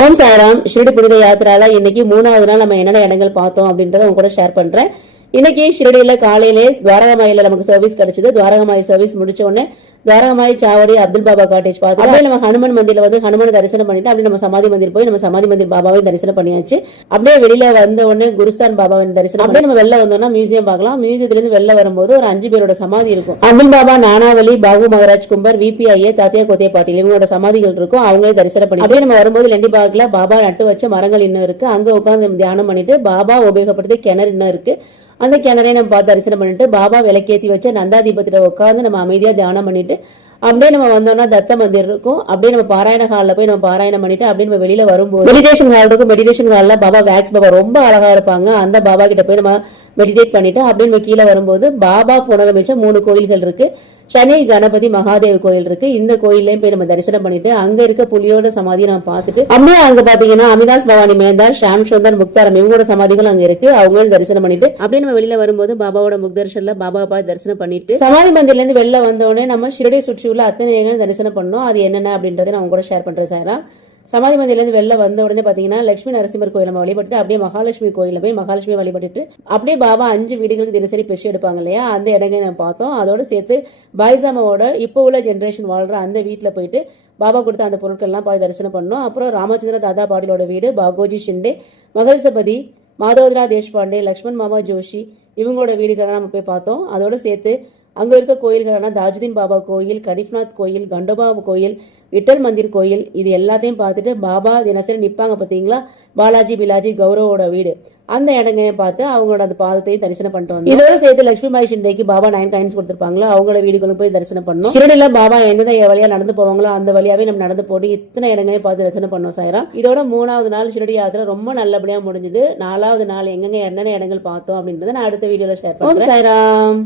ஓம் சாய்ராம். ஷிரடி புனித யாத்திரால இன்னைக்கு 3வது நாள் நம்ம என்னென்ன இடங்கள் பார்த்தோம் அப்படின்றத உங்க கூட ஷேர் பண்றேன். இன்னைக்கு ஷிரடியில காலையிலே துவாரகமாயில நமக்கு சர்வீஸ் கிடைச்சது. துவாரகமாய் சர்வீஸ் முடிச்ச உடனே துவாரகமாய் சாவடி அப்துல் பாபா காட்டேஜ் பார்த்து அப்படியே நம்ம ஹனுமன் மந்திரில வந்து ஹனுமனை தரிசனம் பண்ணிட்டு அப்படியே நம்ம சமாதி மந்திர் போய் நம்ம சமாதி மந்திர் பாபாவை தரிசனம் பண்ணியாச்சு. அப்படியே வெளியில வந்த உடனே குருஸ்தான் பாபாவின் தரிசனம் அப்படியே நம்ம வெளில வந்தோம்னா மியூசியம் பார்க்கலாம். மியூசியத்துல இருந்து வெளில வரும்போது ஒரு 5 பேரோட சமாதி இருக்கும். அப்துல் பாபா, நானாவலி, பாபு மகராஜ் கும்பர், விபிஐஏ, தாத்தியா கோத்தே பாட்டில் இவங்களோட சமாதிகள் இருக்கும். அவங்களே தரிசனம் பண்ணி அப்படியே நம்ம வரும்போது லெண்டி பாக்ல பாபா நட்டு வச்ச மரங்கள் இன்னும் இருக்கு. அங்க உட்காந்து தியானம் பண்ணிட்டு பாபா உபயோகப்படுத்தி கிணறு இன்னும் இருக்கு. அந்த கிணறை நம்ம பார்த்து தரிசனம் பண்ணிட்டு பாபா விளக்கேத்தி வச்ச நந்தா தீபத்துல உட்காந்து நம்ம அமைதியா தியானம் பண்ணிட்டு அப்படியே நம்ம வந்தோம்னா தத்த மந்திர் இருக்கும். அப்படியே நம்ம பாராயண ஹாலில் போய் நம்ம பாராயணம் பண்ணிட்டு அப்படியே நம்ம வெளியில வரும்போது மெடிடேஷன் ஹால் இருக்கும். மெடிடேஷன் ஹாலில் பாபா வேக்ஸ் பாபா ரொம்ப அழகா இருப்பாங்க. அந்த பாபா கிட்ட போய் நம்ம மெடிடேட் பண்ணிட்டு அப்படியே நம்ம கீழே வரும்போது பாபா புனரமைச்ச 3 கோயில்கள் இருக்கு. சனி, கணபதி, மகாதேவ் கோயில் இருக்கு. இந்த கோயிலையும் போய் நம்ம தரிசனம் பண்ணிட்டு அங்க இருக்க புலியோட சமாதியை நம்ம பார்த்துட்டு அப்படியே அங்க பாத்தீங்கன்னா அமிதாஸ் பவானி மேந்தார், ஷாம் சுந்தர், முக்தாரம் இவங்களோட சமாதிகள் அங்க இருக்கு. அவங்களும் தரிசனம் பண்ணிட்டு அப்படியே நம்ம வெளியில வரும்போது பாபாவோட முக்தர்ஷன்ல பாபா பார்த்து தரிசனம் பண்ணிட்டு சமாதி மந்திரில இருந்து வெளில வந்தோடனே நம்ம ஷிரடி சுற்றி உள்ள அத்தனை இடங்களும் தரிசனம் பண்ணோம். அது என்னென்ன அப்படின்றத நான் கூட ஷேர் பண்றேன் சார். சமாதி மந்திரிலிருந்து வெளில வந்த உடனே பாத்தீங்கன்னா லட்சுமி நரசிம்மர் கோயில் நம்ம வழிபட்டு அப்படியே மகாலட்சுமி கோயில போய் மகாலட்சுமி வழிபட்டு அப்படியே பாபா 5 வீடுகளுக்கு தினசரி பிரிச்சு எடுப்பாங்க இல்லையா, அந்த இடங்களை நம்ம பார்த்தோம். அதோட சேர்த்து பாய்சாமாவோட இப்போ உள்ள ஜென்ரேஷன் வாழ்ற அந்த வீட்டுல போயிட்டு பாபா கொடுத்த அந்த பொருட்கள்லாம் போய் தரிசனம் பண்ணோம். அப்புறம் ராமச்சந்திர தாதா பாடிலோட வீடு, பாகோஜி ஷிண்டே, மகள்சபதி, மாதோதரா தேஷ்பாண்டே, லக்ஷ்மண் மாமா ஜோஷி இவங்களோட வீடுகள்லாம் நம்ம போய் பார்த்தோம். அதோட சேர்த்து அங்க இருக்க கோயில்களான தாஜுதீன் பாபா கோயில், கனிஃப்நாத் கோயில், கண்டோபா கோயில், விட்டல் மந்திர் கோயில் இது எல்லாத்தையும் பார்த்துட்டு பாபா தினசரி நிற்பாங்க பார்த்தீங்களா, பாலாஜி பிலாஜி கௌரவோட வீடு அந்த இடங்களையும் பார்த்து அவங்களோட அந்த பாதத்தையும் தரிசனம் பண்ணிட்டு வந்தோம். இதோட சேர்த்து லட்சுமி பாய் ஷிண்டேக்கு பாபா 9 காயின்ஸ் கொடுத்திருப்பாங்களோ அவங்களோட வீடுகளும் போய் தரிசனம் பண்ணோம். ஷிரடியில பாபா எந்தெந்த வழியா நடந்து போவாங்களோ அந்த வழியாவே நம்ம நடந்து போட்டு இத்தனை இடங்களையும் பார்த்து தரிசனம் பண்ணோம் சாயிரம். இதோட 3வது நாள் ஷிரடி யாத்திரை ரொம்ப நல்லபடியா முடிஞ்சது. 4வது நாள் எங்கெங்க என்னென்ன இடங்கள் பார்த்தோம் அப்படின்றத நான் அடுத்த வீடியோல ஷேர் பண்ணுறேன். சாயிரம்.